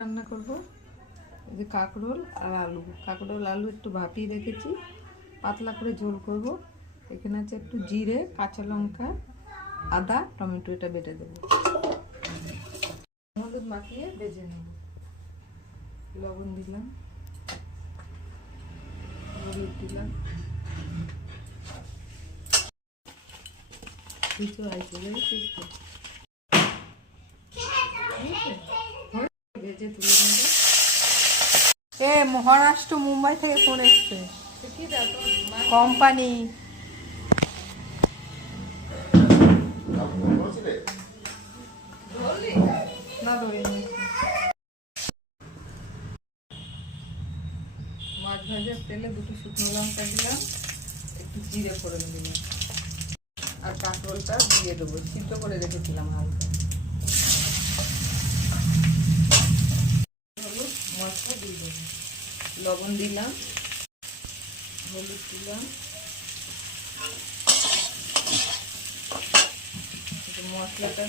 রান্না করব এই যে কাঁকরোল আর আলু। কাঁকরোল আলু একটু ভাপিয়ে রেখেছি, পাতলা করে ঝোল করব। এখানে আছে একটু জিরে, কাঁচা লঙ্কা, আদা, টমেটো, এটা বেটে দেবো। হলুদ মাখিয়ে ভেজে নেব। লবণ দিলাম, হলুদ দিলাম, কিছু আইসে ভেজে তুলে নেব। মহারাষ্ট্র মুম্বাই থেকে ফোন এসছে, কোম্পানি। না ধরিনি। মাছ ভাজার তেলে দুটো শুকনো লঙ্কা দিলাম, একটু জিরে ফোড়ন দিলাম, আর কাঁকরোলটা দিয়ে দেবো। সিদ্ধ করে রেখেছিলাম হালকা। হলুদ মশলা দিয়ে দেবো, লবণ দিলাম, হলুদ দিলাম, মশলাটা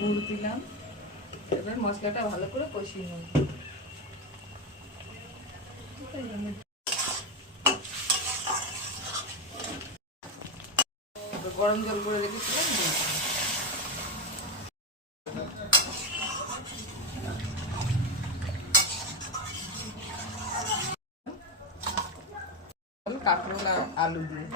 গুড় দিলাম। এবার মশলাটা ভালো করে কষিয়ে নেব। গরম জল করে রেখেছিলাম, কাঁকরোল আর আলু দিয়ে।